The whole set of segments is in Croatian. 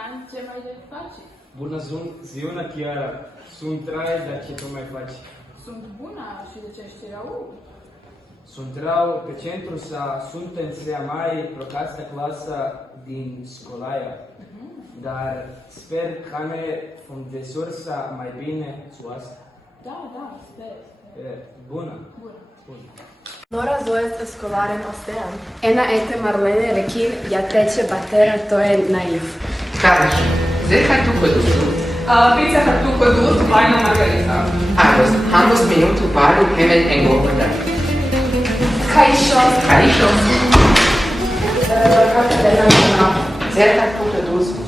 Frank, ce mai faci? Bună ziua, Chiara! Sunt Rai, dar ce tu mai faci? Sunt bună și de ce ești rău? Sunt rău pe centru sa, sunt în seria mai procasta clasa din Scolaia. Dar sper că ne vom desursa mai bine cu asta. Da, sper. Bună. Nora zovete skolaren Ostean. Ena ete Marlene Rekin, ja teče batera, to je naiv. Kažeš, zdaj kaj tu podusu? Pizza tu kodut, vajna margarita. Agos, ambos minutu paru hemen en gogoda. Kajšos. Kajšos? Kako te nam Zdaj kaj tu podusu?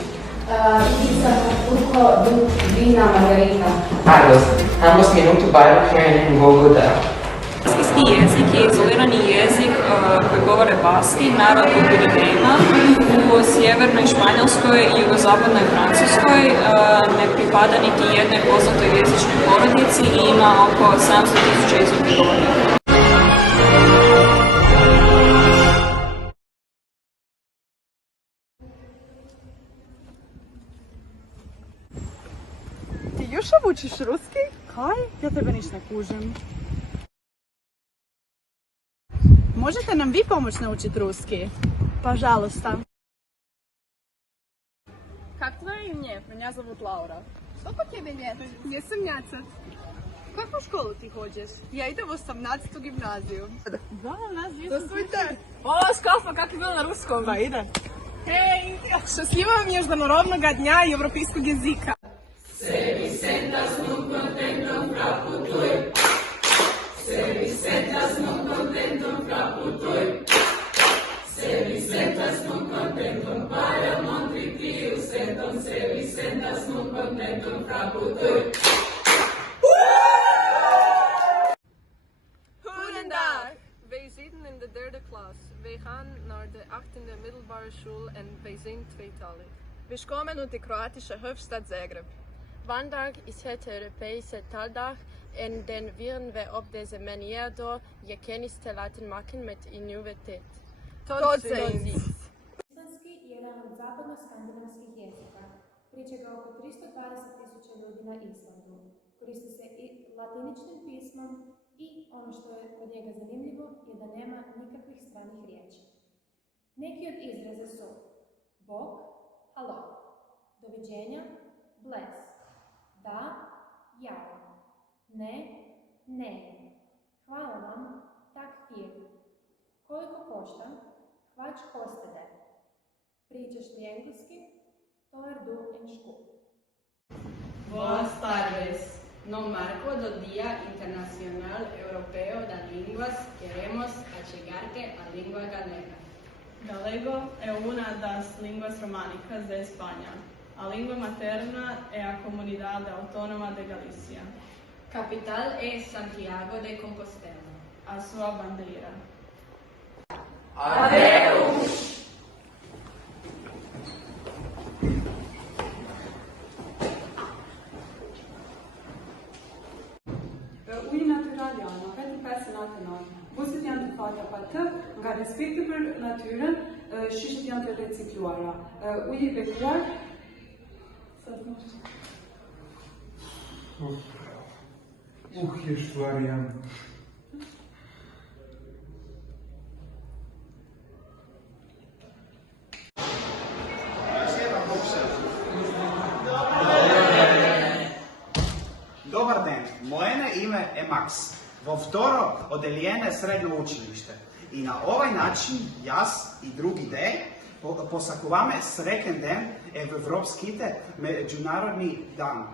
Pizza turko, dut, vina, margarita. Agos, ambos minutu paru hemen en gogoda. Baskijski jezik je izolirani jezik koji govore Baski, narod koji bude nema. U sjevernoj Španjolskoj i jugozapadnoj Francuskoj ne pripada niti jednoj poznatoj jezičnoj porodici i ima oko 700.000 izvornih govornika. Ti još učiš ruski? Kaj? Ja tebe niš ne kužim. Možete nam vi pomoć naučiti ruski? Пожалуйста. Как твое имя? Меня зовут Лаура. Что по тебе нет? Мне 17. В какую школу ты ходишь? Я иду в 18-ту гимназию. Да, у нас здесь. Здравствуйте. О, Скафа, как было на русском? Аида. Эй, счастливого международного дня европейского языка. Goedendag! Wij zitten in de derde klas. Wij gaan naar de 8e middelbare school en wij zijn tweetalig. Wir kommen uit de Kroatische Hoofdstad Zagreb. Vandaag is het Europese taaldag en dan vieren we op deze manier door je kennis te laten maken met innovativiteit. Tot ziens! Islandski je jedan od zapadno-skandinavskih jezika. Priča ga oko 320.000 ljudi na Islandu. Koristi se i latiničnim pismom i ono što je kod njega zanimljivo je da nema nikakvih stranih riječi. Neki od izraza su bok, halo, doviđenja, bless, da, ja, ne, hvala vam, tak fir, koliko košta, hvač kostede, pričaš li engleski, toar du en škup. Buenas tardes. No marco del Día Internacional Europeo de Lenguas queremos achegarte a lengua galega. Galego è una das linguas romanicas de España. A língua materna é a Comunidade Autónoma de Galicia. Capital es Santiago de Compostela. A sua bandeira. Adeus! Uinat italiano, vedi personate non. Você tem de fato parte, nga respekti për natyrën, shi që janë të recikluara. Uji i bekuar, sa të mosh. Jest wariant. Dobar den, moje ime je Max. Vo vtoro odeljene srednje učilište. I na ovaj način jaz i drugi dej posakuvame sreken den v Evropskite međunarodni dan.